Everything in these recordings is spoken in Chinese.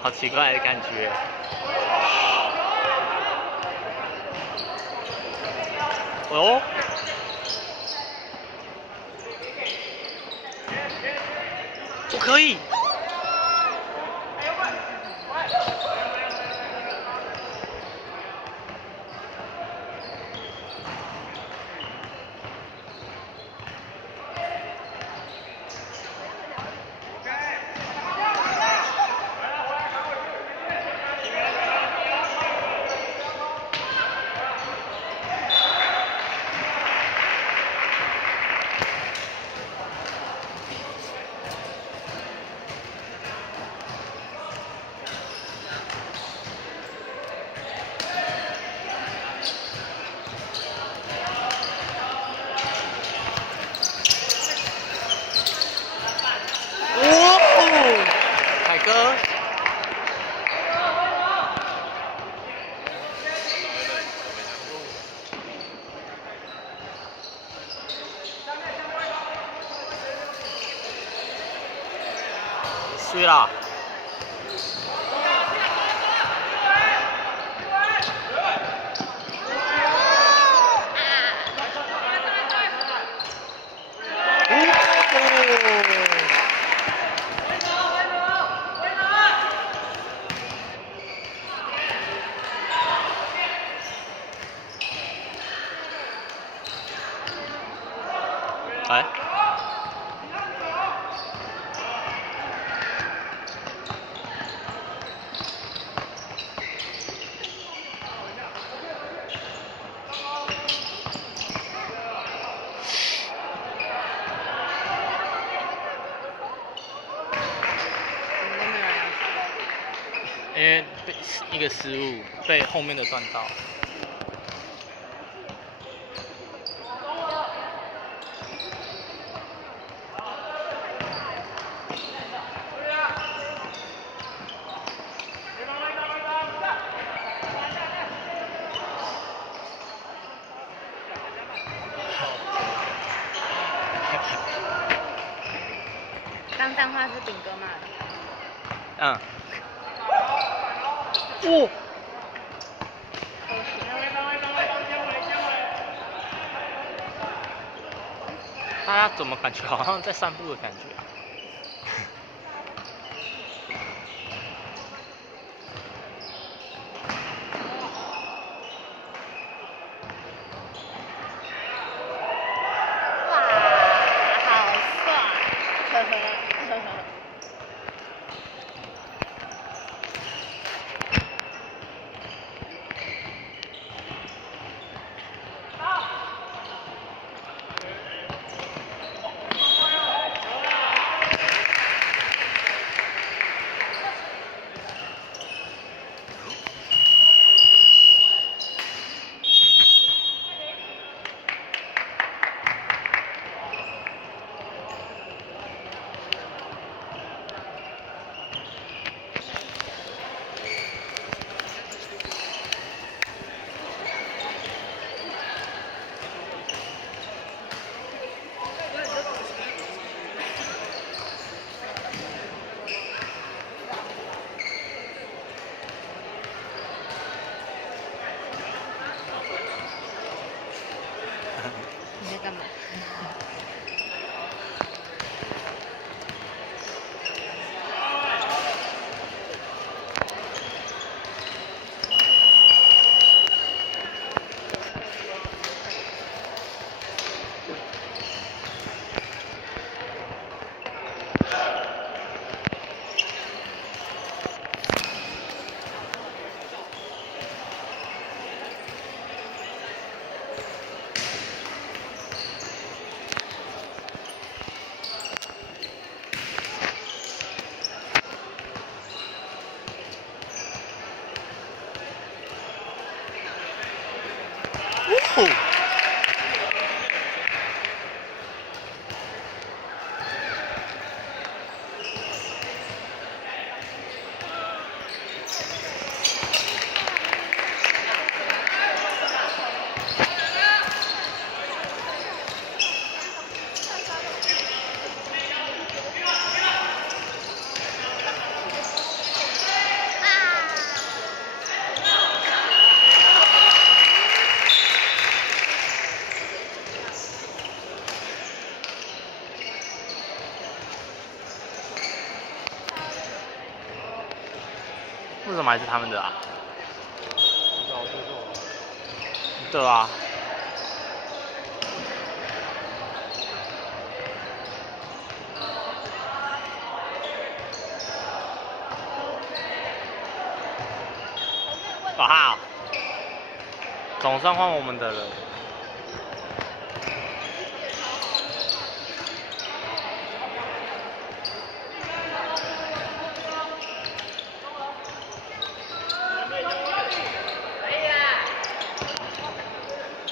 好奇怪的感觉。哦，不可以。凯哥，睡啦。来，因为被一个失误被后面的赚到。刚脏话是炳哥骂的。嗯。哦。大家怎么感觉好像在散步的感觉啊？哇，好帅！呵呵呵呵。为什么还是他们的啊？不知道，我就做。对啊。哇！总算换我们的了。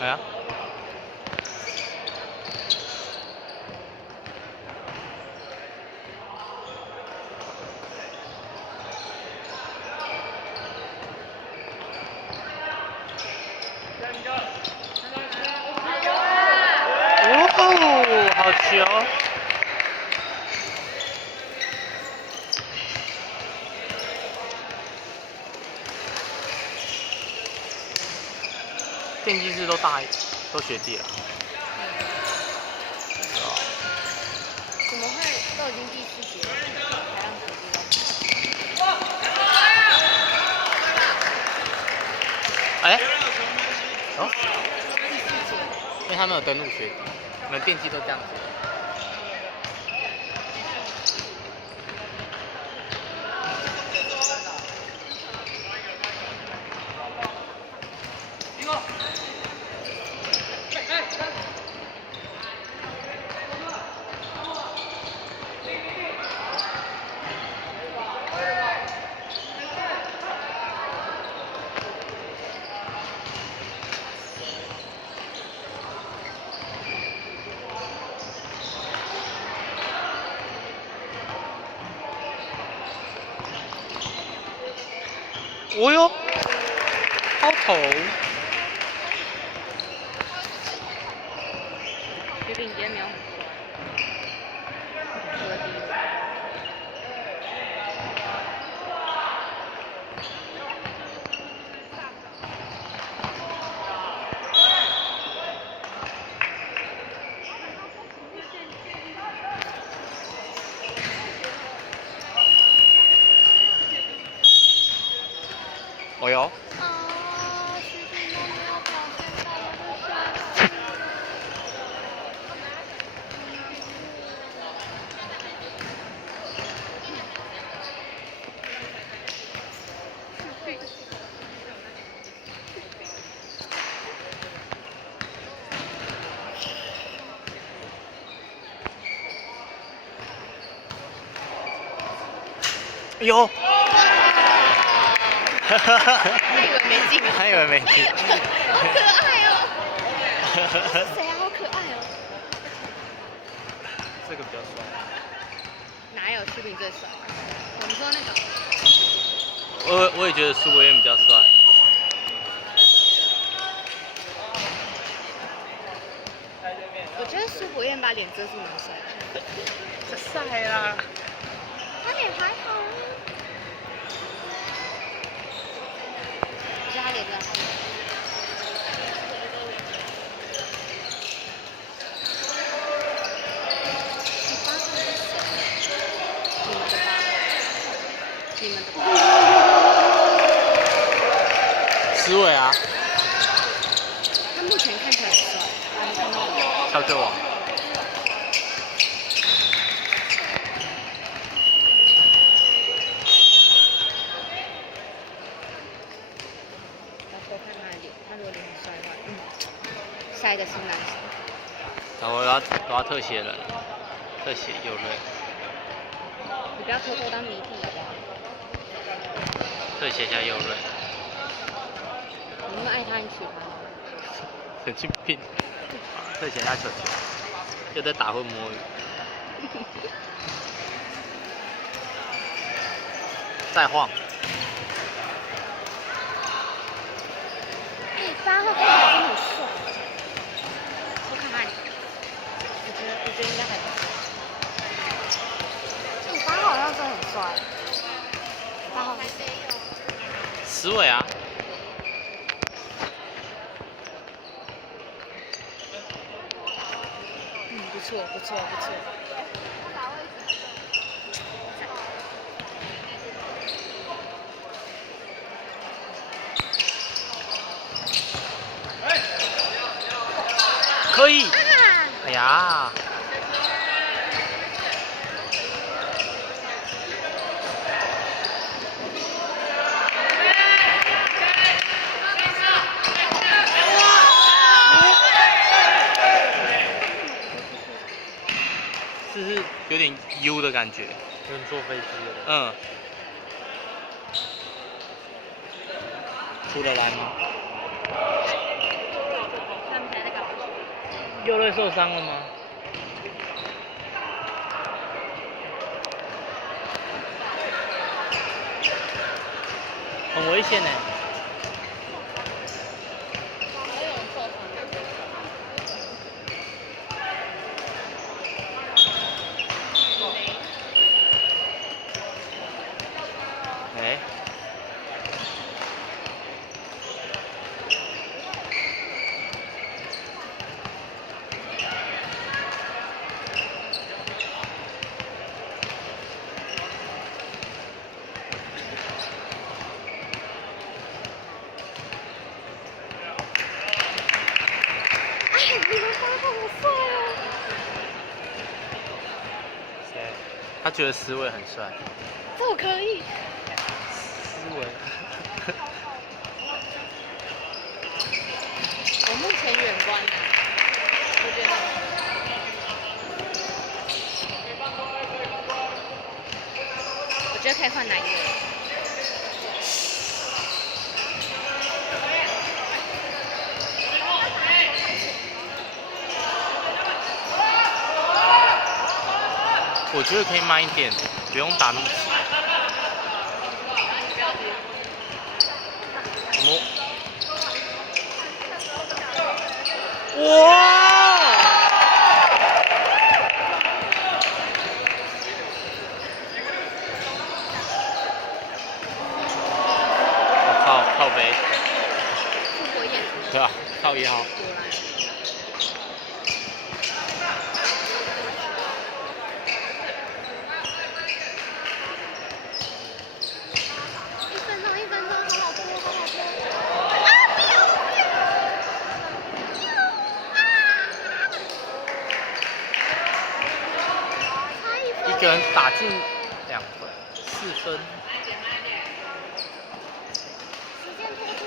哎呀！哦，好球！电机室都学弟了。怎么会都已经第4节了，还让学弟都？哎，哦，第4节。因为他们有登录学弟，你们电机都这样子。哦哟，好头！徐炳杰没有很帅，除了第一个。哦哟。徐炳东没有表现到我的帅气。有。他以为没进啊。他以为没进。好可爱哦！谁啊？好可爱哦！这个比较帅。哪有徐炳最帅？我们说那个。我也觉得苏维彦比较帅。我觉得苏博彦把脸遮住蛮帅的。这帅啦！他脸还好啊。我觉得他脸比较好。你们的石伟啊。他目前看起来很帅，还没看到我。跳对网。要多看他的脸，他如果脸很帅的话，下一个是男生。然后我要特写了，特写右锐。你不要偷偷当迷弟好不好？特写一下右锐。你那么爱他，你喜欢吗？神经病！特写一下球球，又在打混摸鱼。再晃。哎，8号看起来真的很帅。我看看你，我觉得应该还不错。8号好像真的很帅。8号是谁？石伟啊。不错，不错，不错。可以。啊！哎呀，是不是有点 U 的感觉？跟坐飞机的。嗯。出得来吗？他们才在干嘛？右肋受伤了吗？很危险呢。还有人受伤。哎。你们发好帅哦！谁？他觉得思维很帅。这我可以。思维。我目前远观的，我觉得。我觉得可以换哪一个？我觉得可以慢一点，不用打那么急。哇！靠北。出国宴。对啊，靠1号。果然。1分钟，好好播，好好播。啊！不要！差1分。一个人打进2分，4分。时间拖住，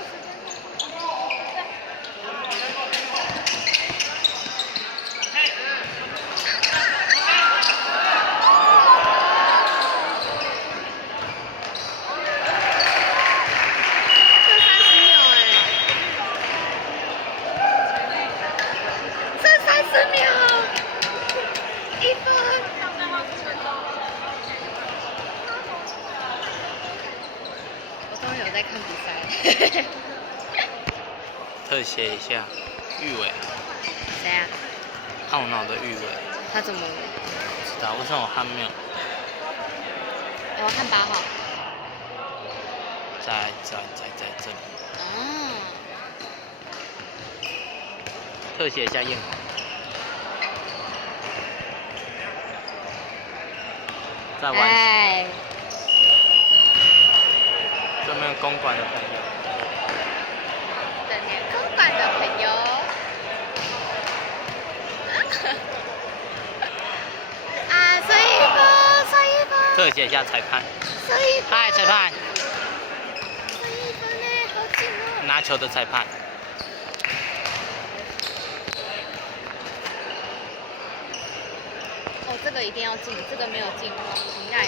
在看比赛。特写一下，玉伟。谁啊？懊恼的玉伟。他怎么了？不知道为什么我还没有。我看8号。在这里。哦。特写一下艳华。在玩。哎。对面公馆的朋友。对面公馆的朋友。啊，随风，随风。特写一下裁判。随风。嗨，裁判。随风呢，好紧哦。拿球的裁判。哦，这个一定要进，这个没有进，应该。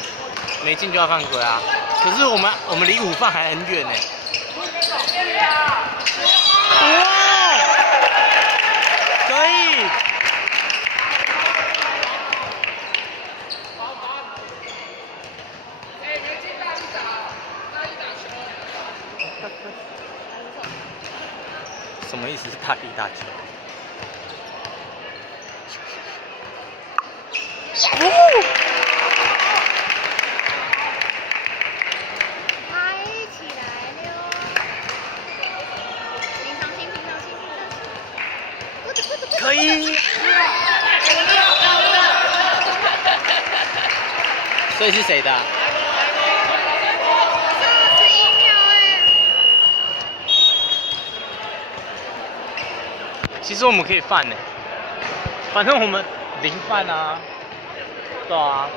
没进就要犯规啊！可是我们离5犯还很远呢。哇！可以。什么意思是大力打球？嗨起来了！平常心，平常心，平常心。可以。所以是谁的？41秒哎。其实我们可以犯呢。反正我们零犯啊。对啊。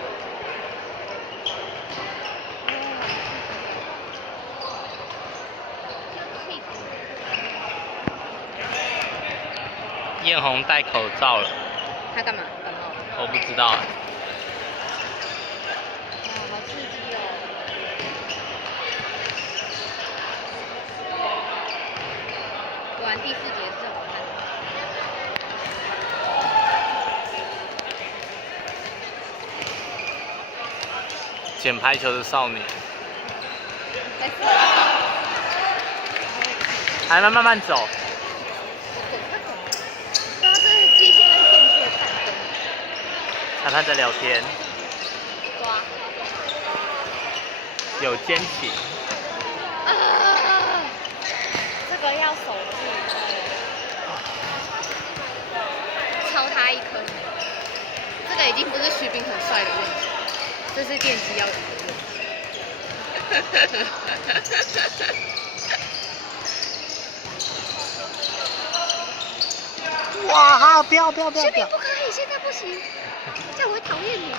艳红戴口罩了，他干嘛？感冒？我不知道。哇，好刺激哦！果然第4节是好看的。捡排球的少女，还能慢慢走。刚刚这是界限跟线区的看分。裁判在聊天，抓。有奸情。这个要守住，超他一颗。这个已经不是徐斌很帅的问题，这是电机要有的问题。哇！不要！徐斌不可以，现在不行，这样我会讨厌你。